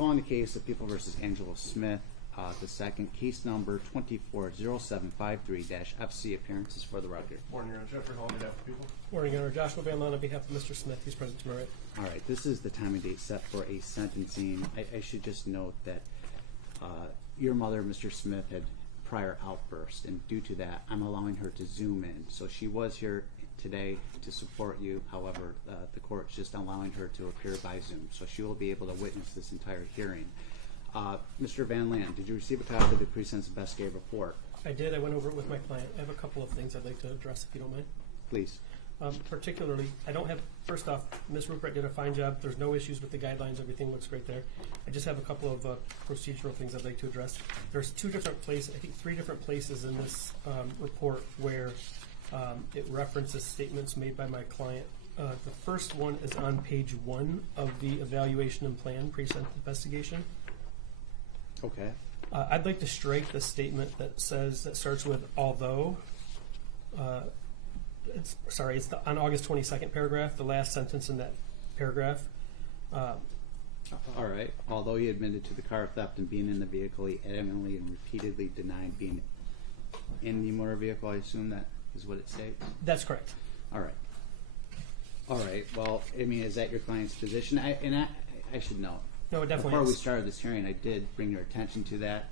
Calling the case of People v. Angelo Smith, the second case number 240753-FC. Appearances for the record. Morning, Your Honor. Jeffrey Hall on behalf of People. Morning, Your Honor. Joshua Van Loan on behalf of Mr. Smith. He's present to my right. All right, this is the time and date set for a sentencing. I should just note that your mother, Mr. Smith, had prior outburst, and due to that, I'm allowing her to zoom in. So she was here today to support you. However, the court's just allowing her to appear by Zoom, so she will be able to witness this entire hearing. Mr. Van Land, did you receive a copy of the pre-sentence investigative report? I did. I went over it with my client. I have a couple of things I'd like to address, if you don't mind. Please. Particularly, I don't have, first off, Ms. Ruprecht did a fine job. There's no issues with the guidelines. Everything looks great there. I just have a couple of procedural things I'd like to address. There's two different places, I think 3 different places in this report where it references statements made by my client. The first one is on page 1 of the evaluation and plan pre-sentence investigation. Okay. I'd like to strike the statement that starts with although. It's on August 22nd paragraph, the last sentence in that paragraph. All right. Although he admitted to the car theft and being in the vehicle, he adamantly and repeatedly denied being in the motor vehicle. I assume that is what it states? That's correct. All right. All right. Well, I mean, is that your client's position? I should know. No, it definitely Before is. we started this hearing, I did bring your attention to that,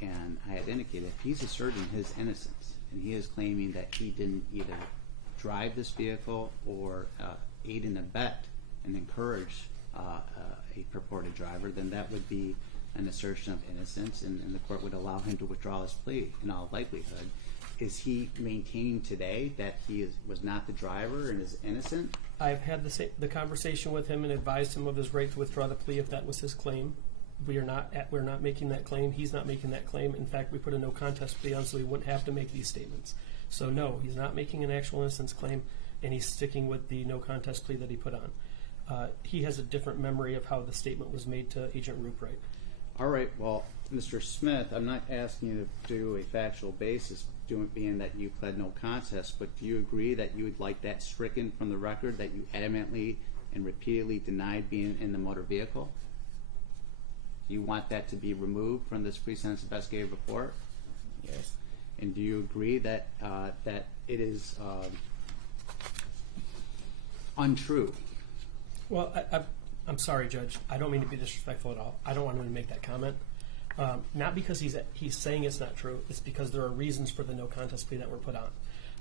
and I had indicated he's asserting his innocence, and he is claiming that he didn't either drive this vehicle or aid and abet and encourage a purported driver. Then that would be an assertion of innocence, and the court would allow him to withdraw his plea in all likelihood. Is he maintaining today that he was not the driver and is innocent? I've had the conversation with him and advised him of his right to withdraw the plea if that was his claim. We're not making that claim. He's not making that claim. In fact, we put a no contest plea on so he wouldn't have to make these statements. So no, he's not making an actual innocence claim, and he's sticking with the no contest plea that he put on. He has a different memory of how the statement was made to Agent Ruprecht. All right. Well, Mr. Smith, I'm not asking you to do a factual basis, being that you pled no contest, but do you agree that you would like that stricken from the record, that you adamantly and repeatedly denied being in the motor vehicle? Do you want that to be removed from this pre-sentence investigative report? Yes. And do you agree that that it is untrue? Well, I'm sorry, Judge. I don't mean to be disrespectful at all. I don't want him to make that comment. Not because he's saying it's not true. It's because there are reasons for the no contest plea that were put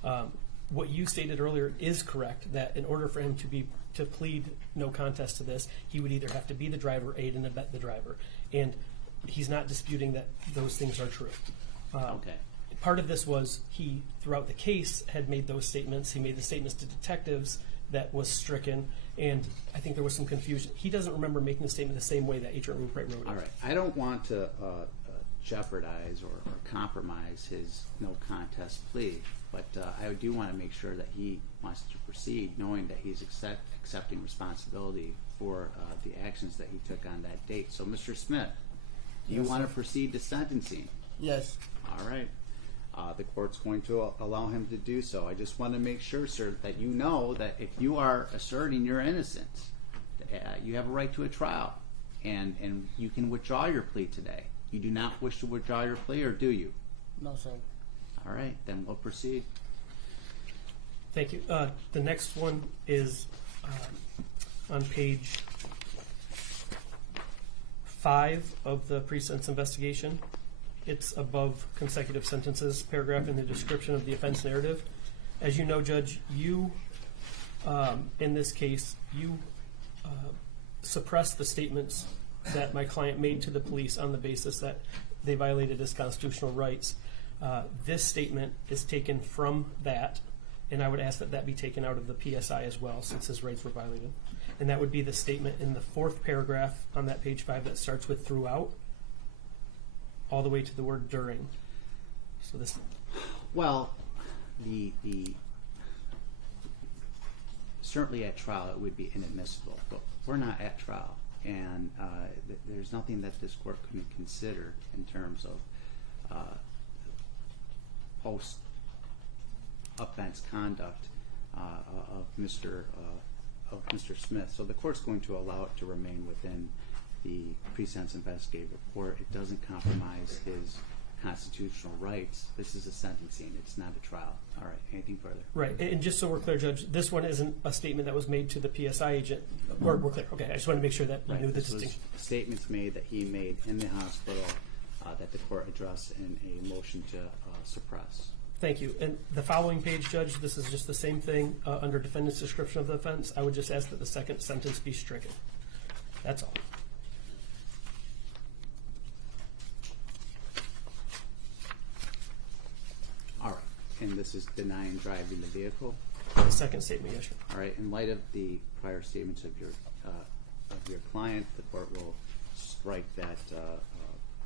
on. What you stated earlier is correct, that in order for him to plead no contest to this, he would either have to be the driver, aid and abet the driver. And he's not disputing that those things are true. Okay. Part of this was he, throughout the case, had made those statements. He made the statements to detectives that was stricken, and I think there was some confusion. He doesn't remember making the statement the same way that Agent Ruprecht wrote it. All right. I don't want to jeopardize or compromise his no contest plea, but I do want to make sure that he wants to proceed knowing that he's accepting responsibility for the actions that he took on that date. So, Mr. Smith, do you want to proceed to sentencing? Yes. All right. The court's going to allow him to do so. I just want to make sure, sir, that you know that if you are asserting your innocence, you have a right to a trial, and you can withdraw your plea today. You do not wish to withdraw your plea, or do you? No, sir. All right, then we'll proceed. Thank you. The next one is on page 5 of the pre-sentence investigation. It's above consecutive sentences, paragraph in the description of the offense narrative. As you know, Judge, you, in this case, you suppressed the statements that my client made to the police on the basis that they violated his constitutional rights. This statement is taken from that, and I would ask that that be taken out of the PSI as well, since his rights were violated. And that would be the statement in the 4th paragraph on that page 5 that starts with throughout, all the way to the word during. So this. Well, the certainly at trial it would be inadmissible, but we're not at trial, and there's nothing that this court couldn't consider in terms of post-offense conduct of Mr. Smith. So the court's going to allow it to remain within the pre-sentence investigative report. It doesn't compromise his constitutional rights. This is a sentencing. It's not a trial. All right. Anything further? Right. And just so we're clear, Judge, this one isn't a statement that was made to the PSI agent. We're clear. Okay. I just want to make sure that you Right. knew the This was distinction. statements made that he made in the hospital that the court addressed in a motion to suppress. Thank you. And the following page, Judge, this is just the same thing under defendant's description of the offense. I would just ask that the second sentence be stricken. That's all. All right. And this is denying driving the vehicle. The second statement, yes, sir. All right. In light of the prior statements of your client, the court will strike that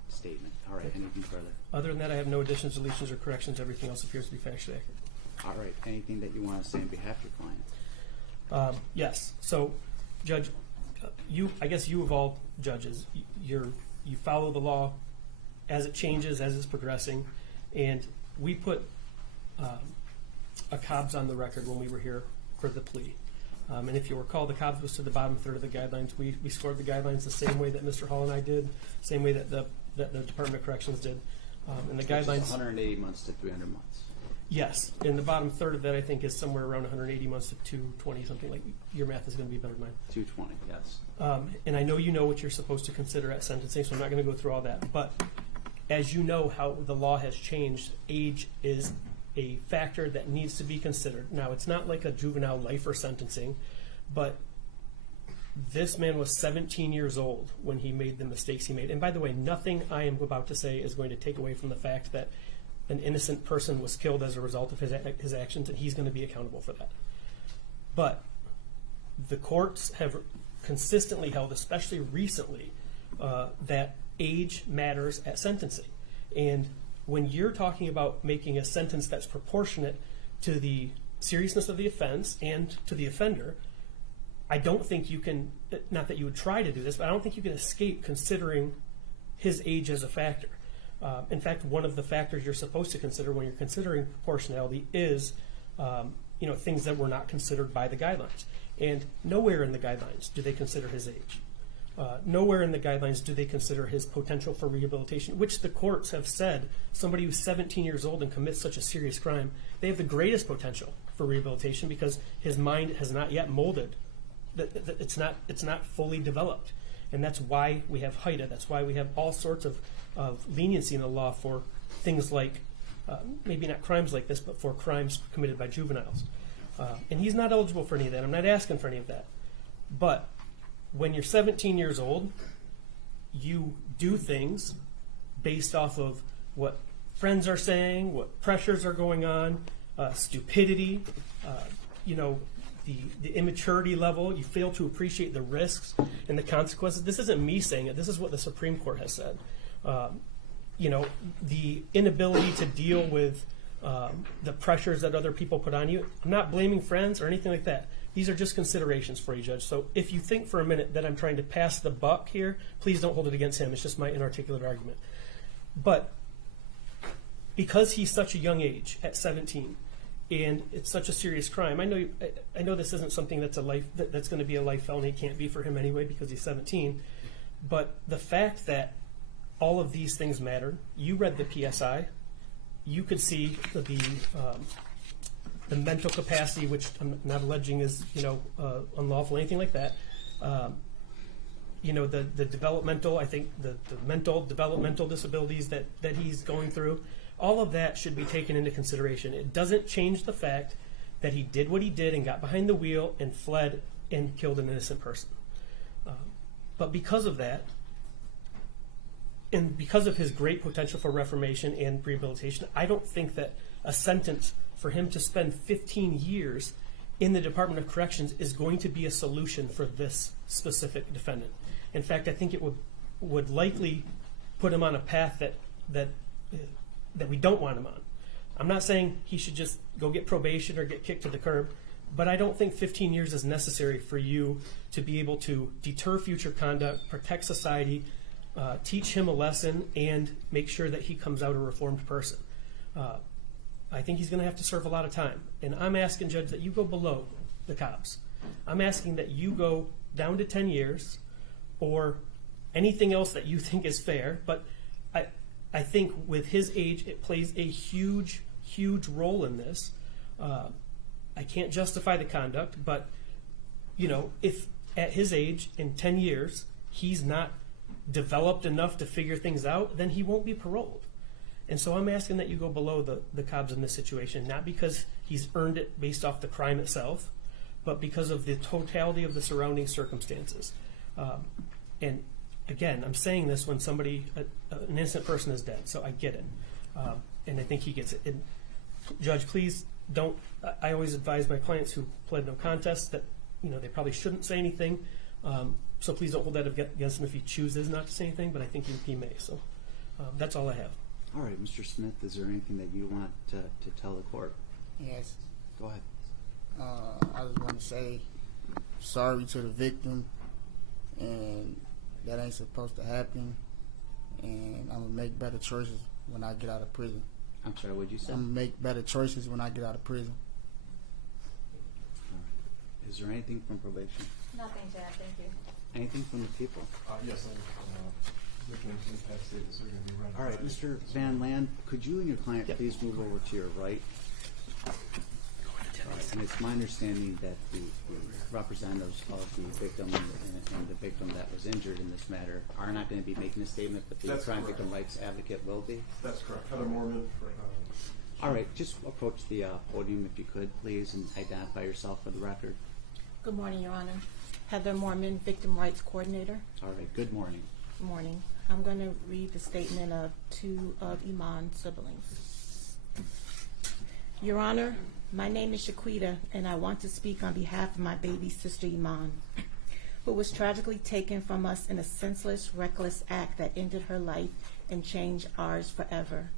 statement. All right. Anything further? Other than that, I have no additions, deletions, or corrections. Everything else appears to be factually accurate. All right. Anything that you want to say on behalf of your client? Yes. So, Judge, I guess you of all judges, you follow the law as it changes, as it's progressing, and we put a COBS on the record when we were here for the plea. And if you recall, the COBS was to the bottom third of the guidelines. We scored the guidelines the same way that Mr. Hall and I did, same way that the Department of Corrections did. And the guidelines, 180 months to 300 months. yes. And the bottom third of that, I think, is somewhere around 180 months to 220, something like. Your math is going to be better than mine. 220. Yes. And I know you know what you're supposed to consider at sentencing, so I'm not going to go through all that. But as you know how the law has changed, age is a factor that needs to be considered. Now, it's not like a juvenile life or sentencing, but this man was 17 years old when he made the mistakes he made. And by the way, nothing I am about to say is going to take away from the fact that an innocent person was killed as a result of his actions, and he's going to be accountable for that. But the courts have consistently held, especially recently, that age matters at sentencing. And when you're talking about making a sentence that's proportionate to the seriousness of the offense and to the offender, I don't think you can, not that you would try to do this, but I don't think you can escape considering his age as a factor. In fact, one of the factors you're supposed to consider when you're considering proportionality is things that were not considered by the guidelines. And nowhere in the guidelines do they consider his age. Nowhere in the guidelines do they consider his potential for rehabilitation, which the courts have said somebody who's 17 years old and commits such a serious crime, they have the greatest potential for rehabilitation because his mind has not yet molded. It's not fully developed. And that's why we have HIDA. That's why we have all sorts of leniency in the law for things like, maybe not crimes like this, but for crimes committed by juveniles. And he's not eligible for any of that. I'm not asking for any of that. But when you're 17 years old, you do things based off of what friends are saying, what pressures are going on, stupidity, the immaturity level. You fail to appreciate the risks and the consequences. This isn't me saying it. This is what the Supreme Court has said. The inability to deal with the pressures that other people put on you. I'm not blaming friends or anything like that. These are just considerations for you, Judge. So if you think for a minute that I'm trying to pass the buck here, please don't hold it against him. It's just my inarticulate argument. But because he's such a young age, at 17, and it's such a serious crime, I know this isn't something that's that's going to be a life felony. It can't be for him anyway because he's 17. But the fact that all of these things matter, you read the PSI, you could see the mental capacity, which I'm not alleging is unlawful, anything like that. The developmental, I think the mental developmental disabilities that he's going through, all of that should be taken into consideration. It doesn't change the fact that he did what he did and got behind the wheel and fled and killed an innocent person. But because of that, and because of his great potential for reformation and rehabilitation, I don't think that a sentence for him to spend 15 years in the Department of Corrections is going to be a solution for this specific defendant. In fact, I think it would likely put him on a path that we don't want him on. I'm not saying he should just go get probation or get kicked to the curb, but I don't think 15 years is necessary for you to be able to deter future conduct, protect society, teach him a lesson, and make sure that he comes out a reformed person. I think he's going to have to serve a lot of time. And I'm asking, Judge, that you go below the cops. I'm asking that you go down to 10 years or anything else that you think is fair, but I think with his age, it plays a huge, huge role in this. I can't justify the conduct, but, you know, if at his age, in 10 years, he's not developed enough to figure things out, then he won't be paroled. And so I'm asking that you go below the Cobbs in this situation, not because he's earned it based off the crime itself, but because of the totality of the surrounding circumstances. And again, I'm saying this when somebody, an innocent person is dead, so I get it. And I think he gets it. And Judge, please don't, I always advise my clients who pled no contest that, you know, they probably shouldn't say anything. So please don't hold that against him if he chooses not to say anything, but I think he may. So that's all I have. All right, Mr. Smith, is there anything that you want to tell the court? Yes. Go ahead. I just want to say sorry to the victim, and that ain't supposed to happen, and I'm going to make better choices when I get out of prison. I'm sorry, what'd you say? I'm going to make better choices when I get out of prison. All right. Is there anything from probation? Nothing, Chad, thank you. Anything from the people? Yes, looking into the past statements, they're going to be running. All right, Mr. Van Land, could you and your client Yep. please move over to your right? And it's my understanding that the representatives of the victim and the victim that was injured in this matter are not going to be making a statement, but the That's crime correct. victim rights advocate will be. That's correct. Heather Mormon. All right, just approach the podium if you could, please, and identify yourself for the record. Good morning, Your Honor. Heather Mormon, Victim Rights Coordinator. All right, good morning. Good morning. I'm going to read the statement of two of Iman's siblings. Your Honor, my name is Shaquita, and I want to speak on behalf of my baby sister Iman, who was tragically taken from us in a senseless, reckless act that ended her life and changed ours forever.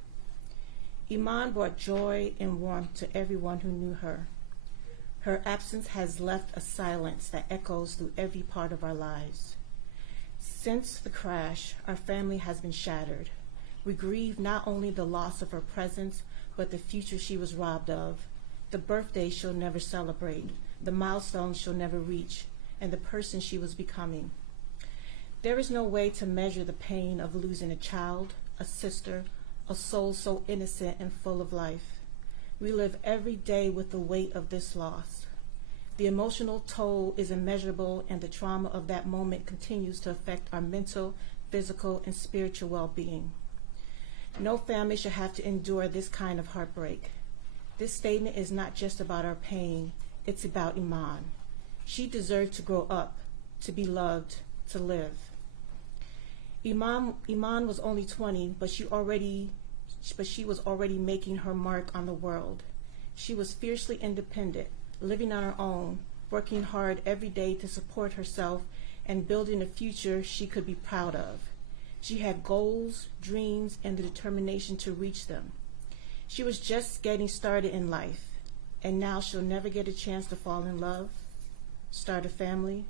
Iman brought joy and warmth to everyone who knew her. Her absence has left a silence that echoes through every part of our lives. Since the crash, our family has been shattered. We grieve not only the loss of her presence, but the future she was robbed of, the birthday she'll never celebrate, the milestones she'll never reach, and the person she was becoming. There is no way to measure the pain of losing a child, a sister, a soul so innocent and full of life. We live every day with the weight of this loss. The emotional toll is immeasurable, and the trauma of that moment continues to affect our mental, physical, and spiritual well-being. No family should have to endure this kind of heartbreak. This statement is not just about our pain, it's about Iman. She deserved to grow up, to be loved, to live. Iman was only 20, but she was already making her mark on the world. She was fiercely independent, living on her own, working hard every day to support herself and building a future she could be proud of. She had goals, dreams, and the determination to reach them. She was just getting started in life, and now she'll never get a chance to fall in love, start a family,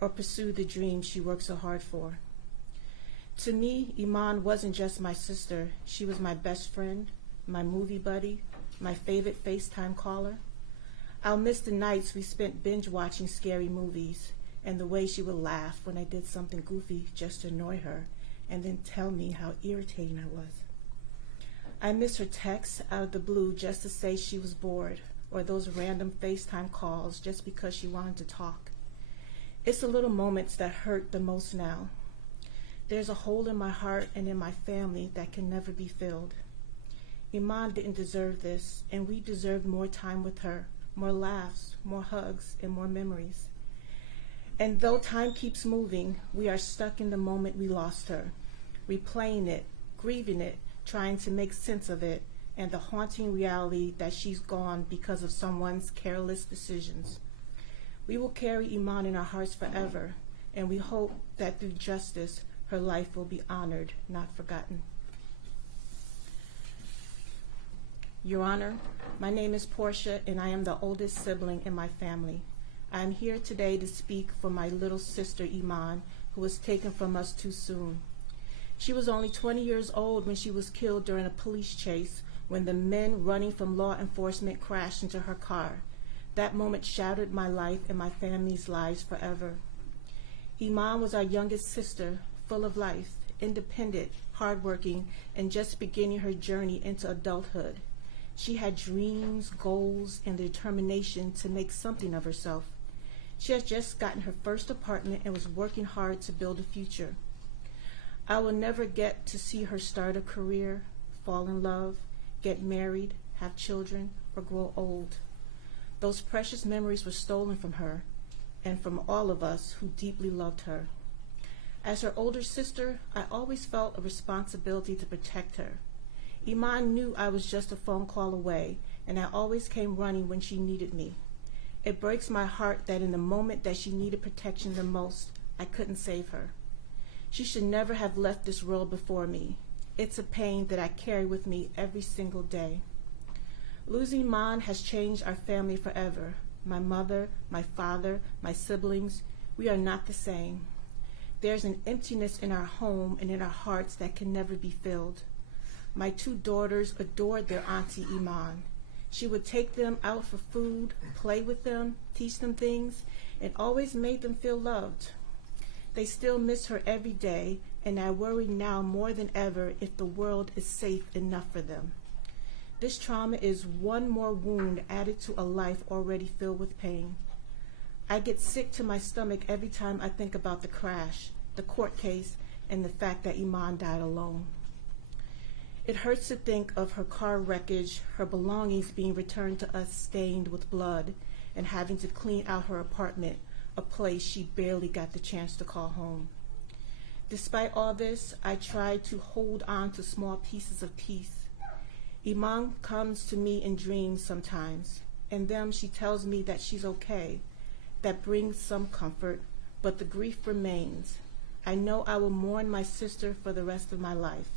or pursue the dreams she worked so hard for. To me, Iman wasn't just my sister. She was my best friend, my movie buddy, my favorite FaceTime caller. I'll miss the nights we spent binge-watching scary movies and the way she would laugh when I did something goofy just to annoy her and then tell me how irritating I was. I miss her texts out of the blue just to say she was bored, or those random FaceTime calls just because she wanted to talk. It's the little moments that hurt the most now. There's a hole in my heart and in my family that can never be filled. Iman didn't deserve this, and we deserved more time with her, more laughs, more hugs, and more memories. And though time keeps moving, we are stuck in the moment we lost her, replaying it, grieving it, trying to make sense of it, and the haunting reality that she's gone because of someone's careless decisions. We will carry Iman in our hearts forever, and we hope that through justice, her life will be honored, not forgotten. Your Honor, my name is Portia, and I am the oldest sibling in my family. I am here today to speak for my little sister Iman, who was taken from us too soon. She was only 20 years old when she was killed during a police chase when the men running from law enforcement crashed into her car. That moment shattered my life and my family's lives forever. Iman was our youngest sister, full of life, independent, hardworking, and just beginning her journey into adulthood. She had dreams, goals, and the determination to make something of herself. She had just gotten her first apartment and was working hard to build a future. I will never get to see her start a career, fall in love, get married, have children, or grow old. Those precious memories were stolen from her and from all of us who deeply loved her. As her older sister, I always felt a responsibility to protect her. Iman knew I was just a phone call away, and I always came running when she needed me. It breaks my heart that in the moment that she needed protection the most, I couldn't save her. She should never have left this world before me. It's a pain that I carry with me every single day. Losing Iman has changed our family forever. My mother, my father, my siblings, we are not the same. There's an emptiness in our home and in our hearts that can never be filled. My 2 daughters adored their auntie Iman. She would take them out for food, play with them, teach them things, and always made them feel loved. They still miss her every day, and I worry now more than ever if the world is safe enough for them. This trauma is one more wound added to a life already filled with pain. I get sick to my stomach every time I think about the crash, the court case, and the fact that Iman died alone. It hurts to think of her car wreckage, her belongings being returned to us stained with blood, and having to clean out her apartment, a place she barely got the chance to call home. Despite all this, I try to hold on to small pieces of peace. Iman comes to me in dreams sometimes. In them, she tells me that she's okay. That brings some comfort, but the grief remains. I know I will mourn my sister for the rest of my life.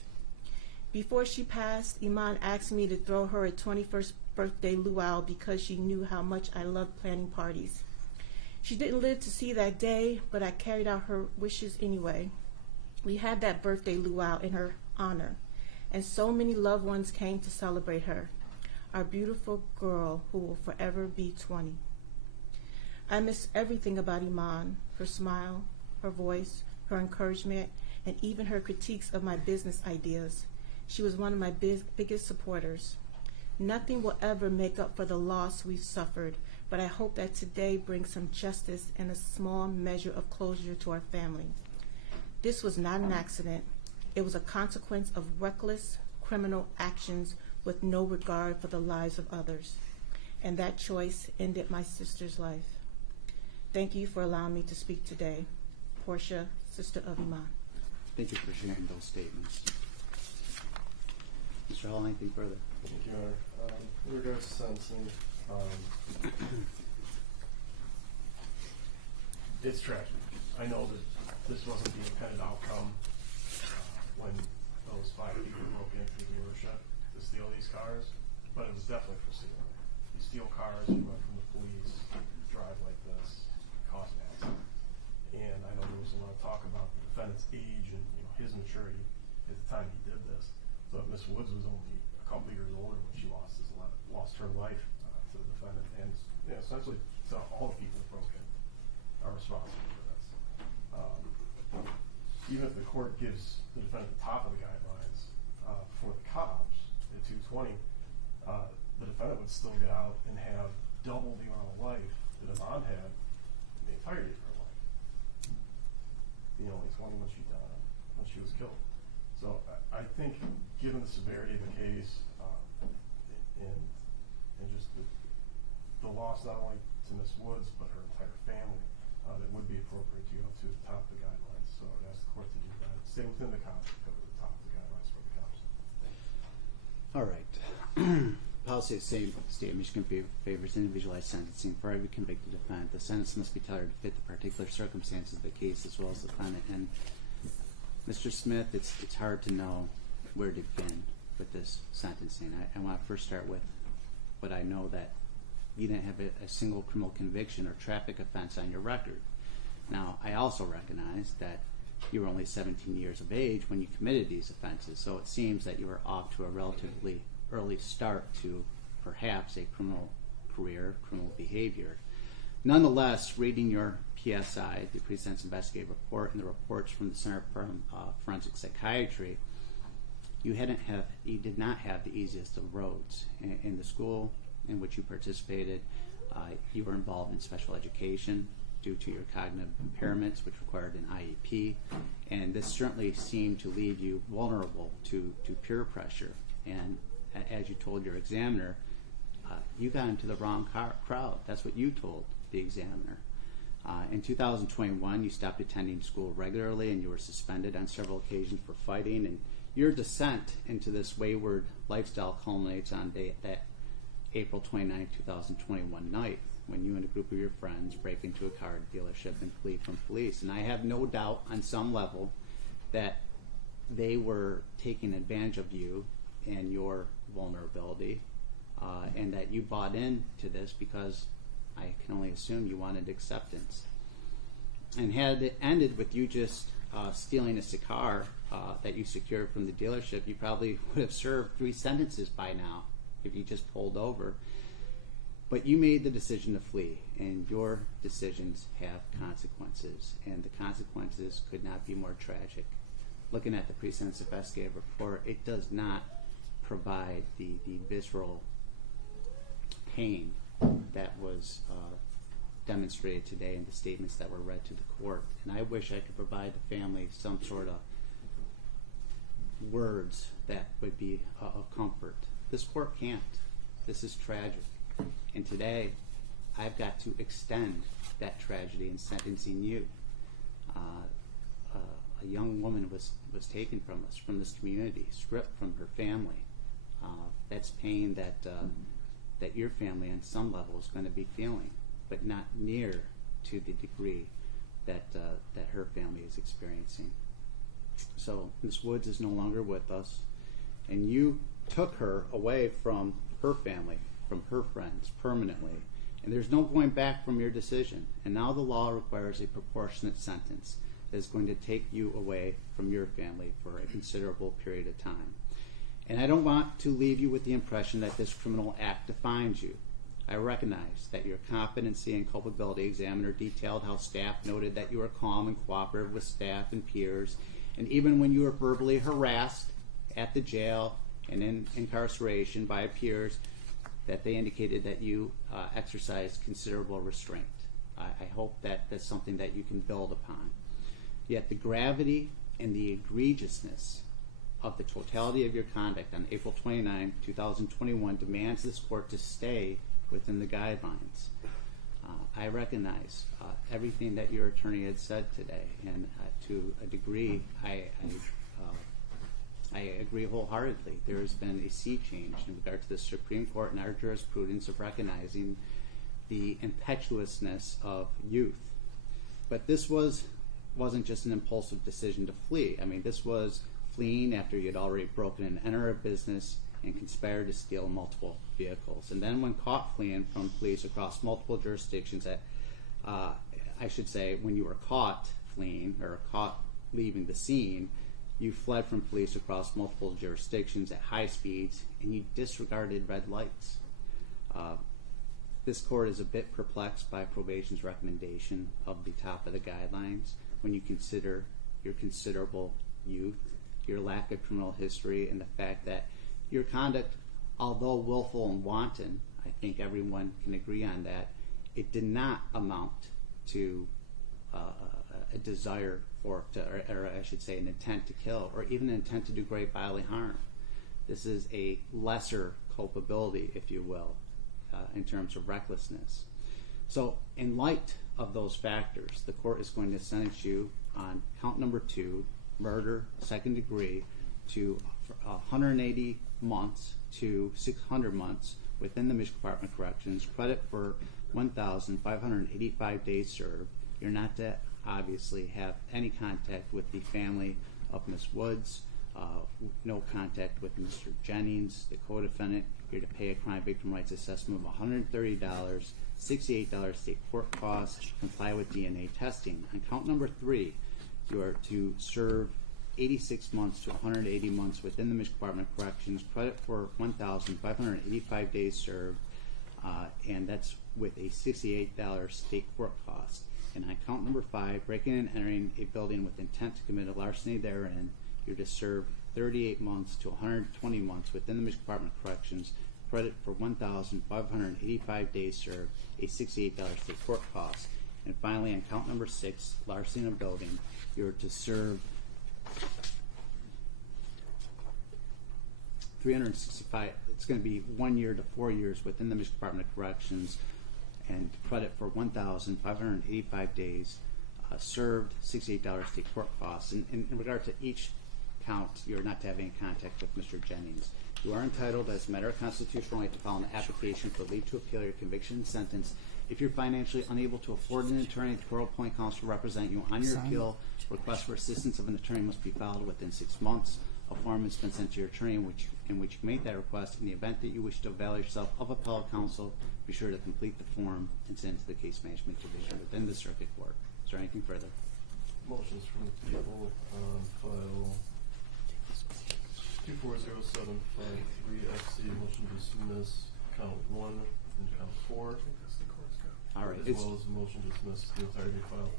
Before she passed, Iman asked me to throw her a 21st birthday luau because she knew how much I loved planning parties. She didn't live to see that day, but I carried out her wishes anyway. We had that birthday luau in her honor, and so many loved ones came to celebrate her, our beautiful girl who will forever be 20. I miss everything about Iman, her smile, her voice, her encouragement, and even her critiques of my business ideas. She was one of my biggest supporters. Nothing will ever make up for the loss we've suffered, but I hope that today brings some justice and a small measure of closure to our family. This was not an accident. It was a consequence of reckless criminal actions with no regard for the lives of others. And that choice ended my sister's life. Thank you for allowing me to speak today. Portia, sister of Iman. Thank you for sharing those statements. Mr. Hall, anything further? Thank you, Your Honor. In regards to sentencing, it's tragic. I know that this wasn't the intended outcome when those 5 people broke into the dealership to steal these cars, but it was definitely foreseeable. You steal cars, you run from the police, you drive like this, cause an accident. And I know there was a lot of talk about the defendant's age and his maturity at the time he did this. But Miss Woods was only a couple years older when she lost her life to the defendant, and essentially all the people that broke in are responsible for this. Even if the court gives the defendant the top of the guidelines for the cops at 220, the defendant would still get out and have double the amount of life that Iman had the entirety of her life. Only 20 when she was killed. So I think, given the severity of the case and just the loss not only to Miss Woods but her entire family, that would be appropriate to go to the top of the guidelines. So I'd ask the court to do that. Stay within the cops, go to the top of the guidelines for the cops. All right. Policy of same state of Michigan favors individualized sentencing for every convicted defendant. The sentence must be tailored to fit the particular circumstances of the case as well as the defendant. And Mr. Smith, it's hard to know where to begin with this sentencing. I want to first start with what I know, that you didn't have a single criminal conviction or traffic offense on your record. Now, I also recognize that you were only 17 years of age when you committed these offenses, so it seems that you were off to a relatively early start to perhaps a criminal career, criminal behavior. Nonetheless, reading your PSI, the pre-sentence investigative report, and the reports from the Center for Forensic Psychiatry, you did not have the easiest of roads. In the school in which you participated, you were involved in special education due to your cognitive impairments, which required an IEP, and this certainly seemed to leave you vulnerable to peer pressure. And as you told your examiner, you got into the wrong crowd. That's what you told the examiner. In 2021, you stopped attending school regularly, and you were suspended on several occasions for fighting. And your descent into this wayward lifestyle culminates on that April 29, 2021 night, when you and a group of your friends break into a car dealership and flee from police. And I have no doubt on some level that they were taking advantage of you and your vulnerability, and that you bought into this because I can only assume you wanted acceptance. And had it ended with you just stealing a cigar that you secured from the dealership, you probably would have served 3 sentences by now if you just pulled over. But you made the decision to flee, and your decisions have consequences, and the consequences could not be more tragic. Looking at the pre-sentence investigative report, it does not provide the visceral pain that was demonstrated today in the statements that were read to the court. And I wish I could provide the family some sort of words that would be of comfort. This court can't. This is tragic. And today, I've got to extend that tragedy in sentencing you. A young woman was taken from us, from this community, stripped from her family. That's pain that your family on some level is going to be feeling, but not near to the degree that her family is experiencing. So Ms. Woods is no longer with us, and you took her away from her family, from her friends, permanently, and there's no going back from your decision. And now the law requires a proportionate sentence that is going to take you away from your family for a considerable period of time. And I don't want to leave you with the impression that this criminal act defines you. I recognize that your competency and culpability examiner detailed how staff noted that you were calm and cooperative with staff and peers, and even when you were verbally harassed at the jail and in incarceration by peers, that they indicated that you exercised considerable restraint. I hope that that's something that you can build upon. Yet the gravity and the egregiousness of the totality of your conduct on April 29, 2021 demands this court to stay within the guidelines. I recognize everything that your attorney had said today, and to a degree, I agree wholeheartedly. There has been a sea change in regard to the Supreme Court and our jurisprudence of recognizing the impetuousness of youth. But this wasn't just an impulsive decision to flee. I mean, this was fleeing after you had already broken and entered a business and conspired to steal multiple vehicles. And then when caught fleeing from police across multiple jurisdictions, I should say, when you were caught fleeing or caught leaving the scene, you fled from police across multiple jurisdictions at high speeds, and you disregarded red lights. This court is a bit perplexed by probation's recommendation of the top of the guidelines when you consider your considerable youth, your lack of criminal history, and the fact that your conduct, although willful and wanton, I think everyone can agree on that, it did not amount to a desire or I should say an intent to kill, or even an intent to do great bodily harm. This is a lesser culpability, if you will, in terms of recklessness. So in light of those factors, the court is going to sentence you on count number 2, murder, second degree, to 180 months to 600 months within the Michigan Department of Corrections, credit for 1,585 days served. You're not to obviously have any contact with the family of Ms. Woods, no contact with Mr. Jennings, the co-defendant. You're to pay a crime victim rights assessment of $130, $68 state court costs, comply with DNA testing. On count number 3, you are to serve 86 months to 180 months within the Michigan Department of Corrections, credit for 1,585 days served. and that's with a $68 state court cost. And on count number 5, breaking and entering a building with intent to commit a larceny therein, you're to serve 38 months to 120 months within the Michigan Department of Corrections, credit for 1,585 days served, a $68 state court cost. And finally, on count number 6, larceny in a building, you're to serve 365, it's going to be 1 year to 4 years within the Michigan Department of Corrections, and credit for 1,585 days served, $68 state court costs. And in regard to each count, you're not to have any contact with Mr. Jennings. You are entitled, as a matter of constitutional right, to file an application for leave to appeal your conviction and sentence. If you're financially unable to afford an attorney, the court will appoint counsel to represent you on your appeal. Request for assistance of an attorney must be filed within 6 months. A form has been sent to your attorney in which you made that request. In the event that you wish to avail yourself of appellate counsel, be sure to complete the form and send it to the case management division within the circuit court. Is there anything further? Motions from the people on file 240753FC, motion to dismiss count 1 and count 4. All right. As well as a motion to dismiss the entirety of file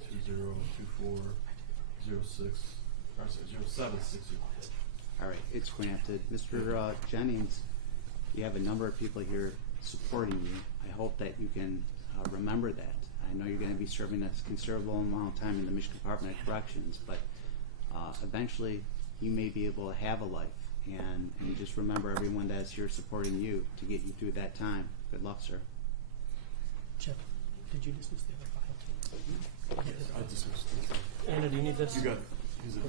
0760. All right, it's granted. Mr. Jennings, you have a number of people here supporting you. I hope that you can remember that. I know you're going to be serving a considerable amount of time in the Michigan Department of Corrections, but eventually you may be able to have a life. And just remember everyone that's here supporting you to get you through that time. Good luck, sir. Chip, did you dismiss the other file? Yes, I dismissed it. Anna, do you need this? You got it. Use it.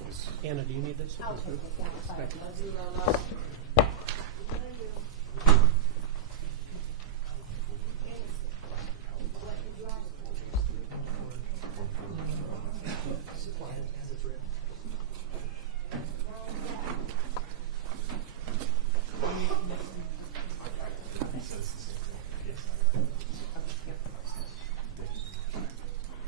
Anna, do you need this? I'll take it.